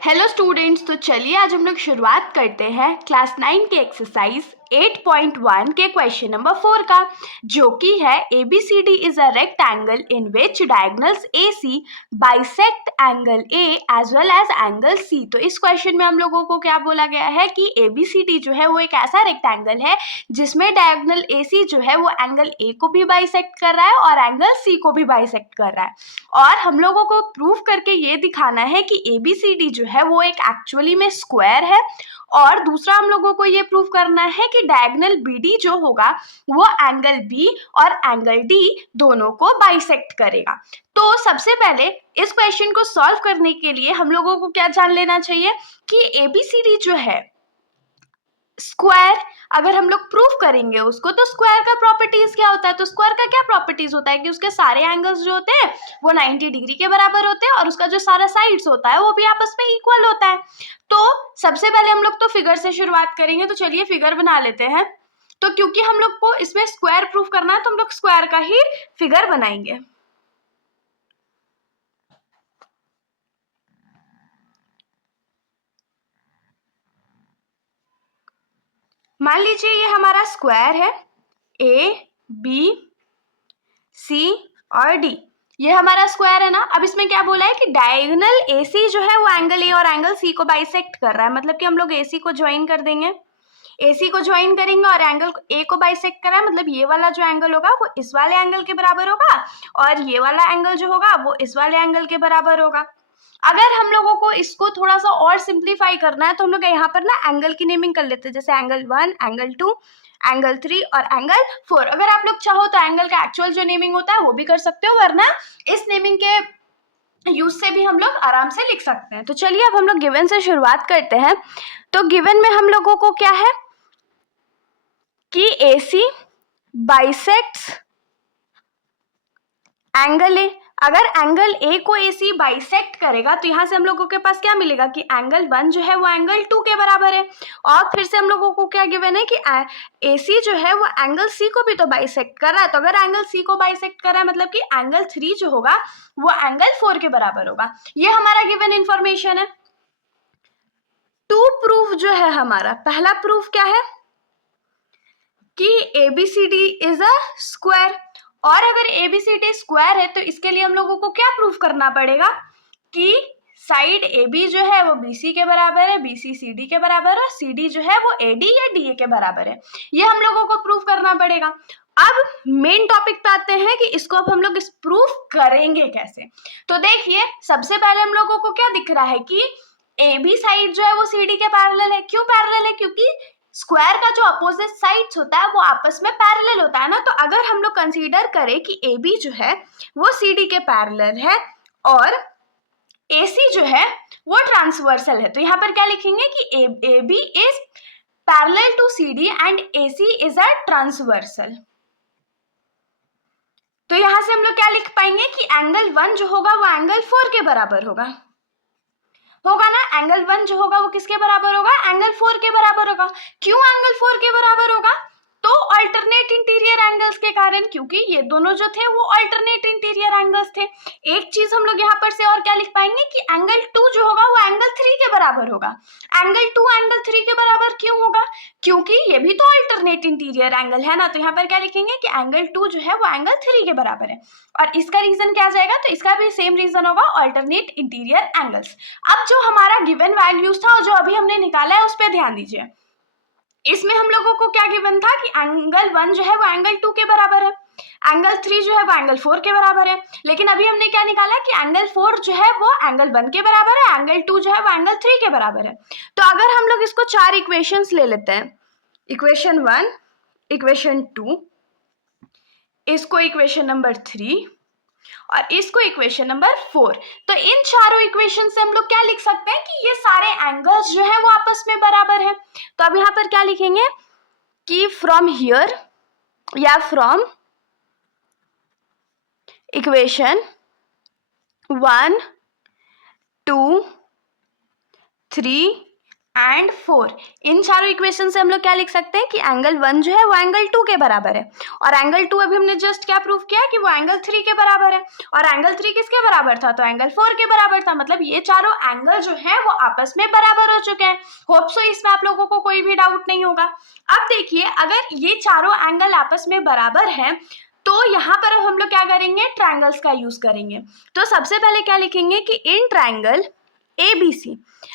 Hello students, तो चलिए आज हम लोग शुरुआत करते हैं क्लास 9 के एक्सरसाइज 8.1 के क्वेश्चन नंबर 4 का, जो कि है ABCD is a rectangle in which diagonals AC bisect angle A as well as angle C। तो इस क्वेश्चन में हम लोगों को क्या बोला गया है कि ABCD जो है वो एक ऐसा रेक्टेंगल है जिसमें डायगोनल AC जो है वो एंगल A को भी बाइसेक्ट कर रहा है और एंगल C को भी बाइसेक्ट कर रहा है, और हम लोगों को प्रूव करके ये दिखाना है कि ABCD जो है वो एक एक्चुअली में स्क्वायर है। और दूसरा हम लोगों को ये प्रूव करना है कि डायगोनल BD जो होगा वो एंगल B और एंगल D दोनों को बाइसेक्ट करेगा। तो सबसे पहले इस क्वेश्चन को सॉल्व करने के लिए हम लोगों को क्या जान लेना चाहिए कि ABCD जो है स्क्वायर, अगर हम लोग प्रूफ करेंगे उसको तो स्क्वायर का प्रॉपर्टीज क्या होता है। तो स्क्वायर का क्या प्रॉपर्टीज होता है कि उसके सारे एंगल्स जो होते हैं वो 90 डिग्री के बराबर होते हैं और उसका जो सारा साइड्स होता है वो भी आपस में इक्वल होता है। तो सबसे पहले हम लोग तो फिगर से शुरुआत करेंगे, तो चलिए फिगर बना लेते हैं। तो क्योंकि हम लोग को इसमें स्क्वायर प्रूफ करना है तो हम लोग स्क्वायर का ही फिगर बनाएंगे। मान लीजिए ये हमारा स्क्वायर है ABC और D, ये हमारा स्क्वायर है ना। अब इसमें क्या बोला है कि डायगोनल AC जो है वो एंगल A और एंगल C को बाइसेक्ट कर रहा है, मतलब कि हम लोग AC को ज्वाइन कर देंगे, AC को ज्वाइन करेंगे और एंगल A को बाइसेक्ट कर रहा है, मतलब ये वाला जो एंगल होगा वो इस वाले एंगल के बराबर होगा और ये वाला एंगल जो होगा वो इस वाले एंगल के बराबर होगा। अगर हम लोगों को इसको थोड़ा सा और सिंप्लीफाई करना है तो हम लोग यहाँ पर ना एंगल की नेमिंग कर लेते हैं, जैसे एंगल 1, एंगल 2, एंगल 3 और एंगल 4। अगर आप लोग चाहो तो एंगल का एक्चुअल जो नेमिंग होता है वो भी कर सकते हो, वरना इस नेमिंग के यूज से भी हम लोग आराम से लिख सकते हैं। तो चलिए अब हम लोग गिवन से शुरुआत करते हैं। तो गिवन में हम लोगों को क्या है कि AC बाइसेक्ट्स एंगल A। अगर एंगल A को AC बाइसेक्ट करेगा तो यहाँ से हम लोगों के पास क्या मिलेगा कि एंगल 1 जो है वो एंगल 2 के बराबर है। और फिर से हम लोगों को क्या गिवन है कि AC जो है वो एंगल C को भी तो बाइसेक्ट कर रहा है। तो अगर एंगल C को बाइसेक्ट कर रहा है मतलब कि एंगल 3 जो होगा वो एंगल 4 के बराबर होगा। ये हमारा गिवन इंफॉर्मेशन है। टू प्रूफ जो है हमारा, पहला प्रूफ क्या है कि ABCD इज अ स्क्वायर। और अगर ABCD स्क्वायर है तो इसके लिए हम लोगों को क्या प्रूफ करना पड़ेगा कि साइड AB जो है वो BC के बराबर है, BC CD के बराबर है और CD जो है वो AD या DA के बराबर है। ये हम लोगों को प्रूफ करना पड़ेगा। अब मेन टॉपिक पे आते हैं कि इसको अब हम लोग इस प्रूफ करेंगे कैसे। तो देखिए सबसे पहले हम लोगों को क्या दिख रहा है कि AB साइड जो है वो CD के पैरेलल है। क्यों पैरेलल है? क्योंकि स्क्वायर का जो अपोजिट साइड्स होता है वो आपस में पैरेलल होता है ना। तो अगर हम लोग कंसीडर करें कि AB जो है वो CD के पैरेलल है और AC जो है वो ट्रांसवर्सल है, तो यहाँ पर क्या लिखेंगे कि AB is parallel to CD and AC is a transversal. तो यहां से हम लोग क्या लिख पाएंगे कि एंगल 1 जो होगा वो एंगल 4 के बराबर होगा ना। एंगल 1 जो होगा वो किसके बराबर होगा? एंगल 4 के बराबर होगा। क्यों एंगल 4 के बराबर होगा? तो अल्टरनेट इंटीरियर एंगल्स के कारण, क्योंकि ये दोनों जो थे वो अल्टरनेट इंटीरियर एंगल्स थे। एक चीज हम लोग यहाँ पर से और क्या लिख पाएंगे कि एंगल 2 जो होगा वो एंगल 3 के बराबर होगा। एंगल 2 एंगल 3 के बराबर क्यों होगा? क्योंकि ये भी तो अल्टरनेट इंटीरियर एंगल है ना। तो यहाँ पर क्या लिखेंगे कि एंगल 2 जो है वो एंगल 3 के बराबर है। और इसका रीजन क्या जाएगा? तो इसका भी सेम रीजन होगा, अल्टरनेट इंटीरियर एंगल्स। अब जो हमारा गिवन वैल्यूज था और जो अभी हमने निकाला है उस पर ध्यान दीजिए। इसमें हम लोगों को क्या गिवन था कि एंगल 1 जो है वो एंगल 2 के बराबर है, एंगल 3 जो है वो एंगल 4 के बराबर है। लेकिन अभी हमने क्या निकाला कि एंगल 4 जो है वो एंगल 1 के बराबर है, एंगल 2 जो है वो एंगल 3 के बराबर है। तो अगर हम लोग इसको 4 इक्वेशंस ले लेते हैं, इक्वेशन 1, इक्वेशन 2, इसको इक्वेशन नंबर 3 और इसको इक्वेशन नंबर 4, तो इन चारों इक्वेशन से हम लोग क्या लिख सकते हैं कि ये सारे एंगल्स जो है वो आपस में बराबर है। तो अब यहाँ पर क्या लिखेंगे कि फ्रॉम हियर या फ्रॉम इक्वेशन 1, 2, 3 एंड 4। इन चारों इक्वेशन से हम लोग क्या लिख सकते हैं कि एंगल 1 जो है वो एंगल 2 के बराबर है, और एंगल 2 अभी हमने जस्ट क्या प्रूव किया कि वो एंगल 3 के बराबर है, और एंगल 3 किसके बराबर था, तो एंगल 4 के बराबर था। मतलब ये चारों एंगल जो है वो आपस में बराबर हो चुके हैं। होप सो इसमें आप लोगों को कोई भी डाउट नहीं होगा। अब देखिए, अगर ये चारों एंगल आपस में बराबर हैं तो यहाँ पर हम लोग क्या करेंगे, ट्रायंगल्स का यूज करेंगे। तो सबसे पहले क्या लिखेंगे कि इन ट्रायंगल ABC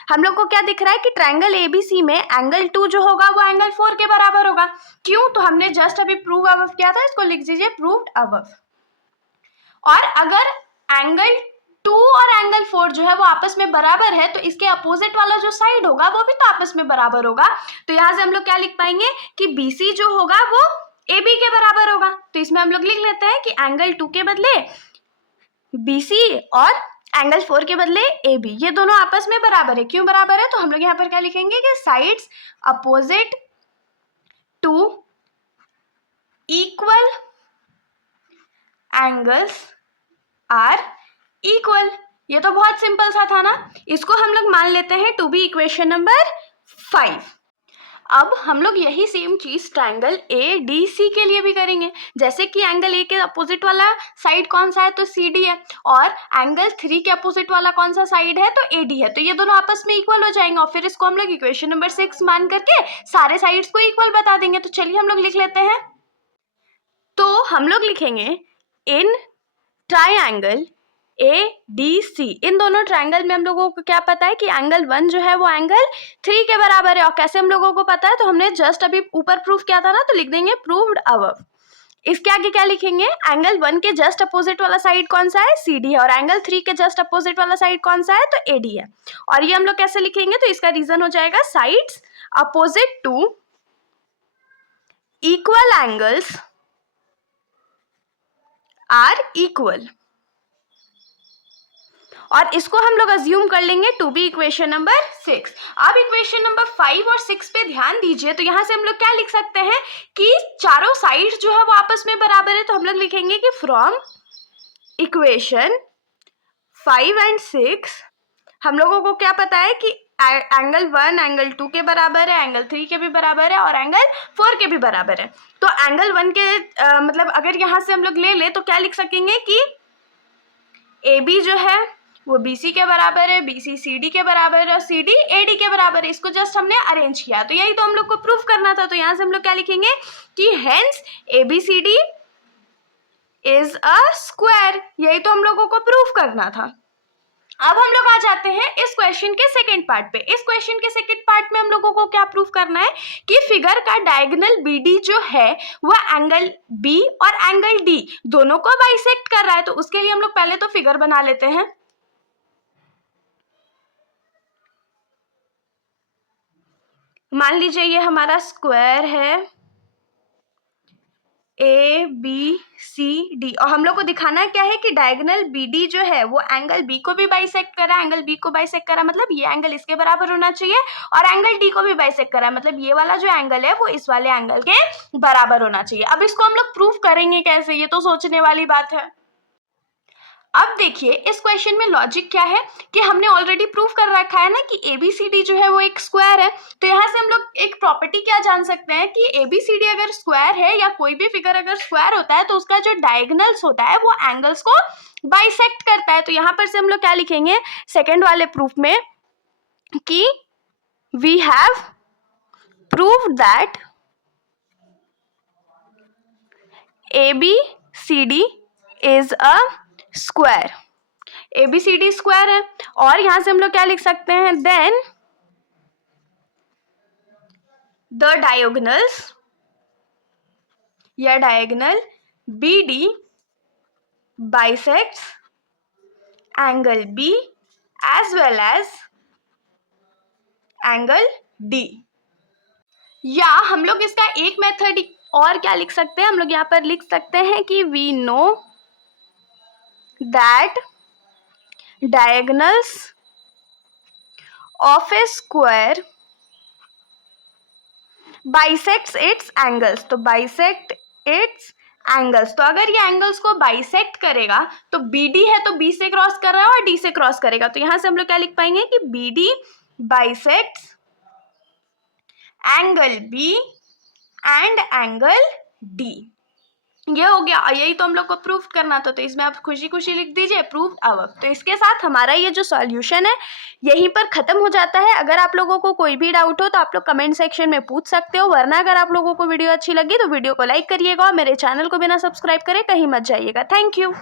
हम लोग को क्या दिख रहा है कि ट्रायंगल ABC में एंगल 2 जो होगा वो एंगल 4 के बराबर होगा। क्यों, तो हमने जस्ट अभी प्रूव अबव किया था, इसको लिख दीजिए प्रूव्ड अबव। और अगर एंगल 2 और एंगल 4 जो है वो आपस में बराबर है तो इसके अपोजिट वाला जो साइड होगा वो भी तो आपस में बराबर होगा। तो यहाँ से हम लोग क्या लिख पाएंगे कि BC जो होगा वो AB के बराबर होगा। तो इसमें हम लोग लिख लेते हैं कि एंगल 2 के बदले BC और एंगल 4 के बदले AB, ये दोनों आपस में बराबर है। क्यों बराबर है, तो हम लोग यहाँ पर क्या लिखेंगे कि sides opposite to equal angles are equal. ये तो बहुत सिंपल सा था ना। इसको हम लोग मान लेते हैं टू बी इक्वेशन नंबर 5। अब हम लोग यही सेम चीज ट्रायंगल ADC के लिए भी करेंगे। जैसे कि एंगल A के अपोजिट वाला साइड कौन सा है, तो CD है, और एंगल 3 के अपोजिट वाला कौन सा साइड है, तो AD है। तो ये दोनों आपस में इक्वल हो जाएंगे और फिर इसको हम लोग इक्वेशन नंबर 6 मान करके सारे साइड्स को इक्वल बता देंगे। तो चलिए हम लोग लिख लेते हैं। तो हम लोग लिखेंगे इन ट्रायंगल ADC, इन दोनों ट्रायंगल में हम लोगों को क्या पता है कि एंगल 1 जो है वो एंगल 3 के बराबर है। और कैसे हम लोगों को पता है, तो हमने जस्ट अभी ऊपर प्रूफ किया था ना, तो लिख देंगे प्रूव्ड अबव। इसके आगे क्या लिखेंगे, एंगल 1 के जस्ट अपोजिट वाला साइड कौन सा है, CD है, और एंगल 3 के जस्ट अपोजिट वाला साइड कौन सा है, तो AD है। और ये हम लोग कैसे लिखेंगे, तो इसका रीजन हो जाएगा sides opposite to equal angles are equal. और इसको हम लोग अज्यूम कर लेंगे टू बी इक्वेशन नंबर 6। अब इक्वेशन नंबर 5 और 6 पे ध्यान दीजिए। तो यहाँ से हम लोग क्या लिख सकते हैं कि चारों साइड्स जो है वो आपस में बराबर है। तो हम लोग लिखेंगे कि फ्रॉम इक्वेशन 5 एंड 6 हम लोगों को क्या पता है कि एंगल 1 एंगल 2 के बराबर है, एंगल 3 के भी बराबर है, और एंगल 4 के भी बराबर है। तो एंगल 1 के मतलब अगर यहाँ से हम लोग ले तो क्या लिख सकेंगे कि AB जो है वो BC के बराबर है, BC CD के बराबर है, और CD AD के बराबर है। इसको जस्ट हमने अरेंज किया। तो यही तो हम लोग को प्रूफ करना था। तो यहाँ से हम लोग क्या लिखेंगे कि hence ABCD is a square. यही तो हम लोगों को प्रूफ करना था। अब हम लोग आ जाते हैं इस क्वेश्चन के सेकंड पार्ट पे। इस क्वेश्चन के सेकंड पार्ट में हम लोगों को क्या प्रूफ करना है कि फिगर का डायगोनल BD जो है वह एंगल B और एंगल D दोनों को बाइसेक्ट कर रहा है। तो उसके लिए हम लोग पहले तो फिगर बना लेते हैं। मान लीजिए ये हमारा स्क्वायर है ABCD, और हम लोग को दिखाना क्या है कि डायगोनल BD जो है वो एंगल B को भी बाइसेक्ट कर रहा है। एंगल B को बाइसेक्ट कर रहा है मतलब ये एंगल इसके बराबर होना चाहिए, और एंगल D को भी बाइसेक्ट कर रहा है मतलब ये वाला जो एंगल है वो इस वाले एंगल के बराबर होना चाहिए। अब इसको हम लोग प्रूफ करेंगे कैसे, ये तो सोचने वाली बात है। अब देखिए इस क्वेश्चन में लॉजिक क्या है कि हमने ऑलरेडी प्रूफ कर रखा है ना कि ABCD जो है वो एक स्क्वायर है। तो यहाँ से हम लोग एक प्रॉपर्टी क्या जान सकते हैं कि ABCD अगर स्क्वायर है या कोई भी फिगर अगर स्क्वायर होता है तो उसका जो डायगोनल्स होता है वो एंगल्स को बाइसेक्ट करता है। तो यहाँ पर से हम लोग क्या लिखेंगे सेकेंड वाले प्रूफ में कि we have proved that ABCD is a square. ABCD square है, और यहां से हम लोग क्या लिख सकते हैं, देन द डायगोनल्स या diagonal BD bisects angle B as well as angle D। या हम लोग इसका एक मेथड और क्या लिख सकते हैं, हम लोग यहाँ पर लिख सकते हैं कि we know that diagonals of a square bisects its angles। तो bisect its angles, तो अगर ये एंगल्स को बाइसेक्ट करेगा तो BD है तो B से क्रॉस कर रहा है और D से क्रॉस करेगा। तो यहाँ से हम लोग क्या लिख पाएंगे कि BD bisects angle B and angle D. ये हो गया, यही तो हम लोग को प्रूफ करना था, तो इसमें आप खुशी खुशी लिख दीजिए प्रूफ अबव। तो इसके साथ हमारा ये जो सॉल्यूशन है यहीं पर खत्म हो जाता है। अगर आप लोगों को कोई भी डाउट हो तो आप लोग कमेंट सेक्शन में पूछ सकते हो, वरना अगर आप लोगों को वीडियो अच्छी लगी तो वीडियो को लाइक करिएगा और मेरे चैनल को बिना सब्सक्राइब करे कहीं मत जाइएगा। Thank you.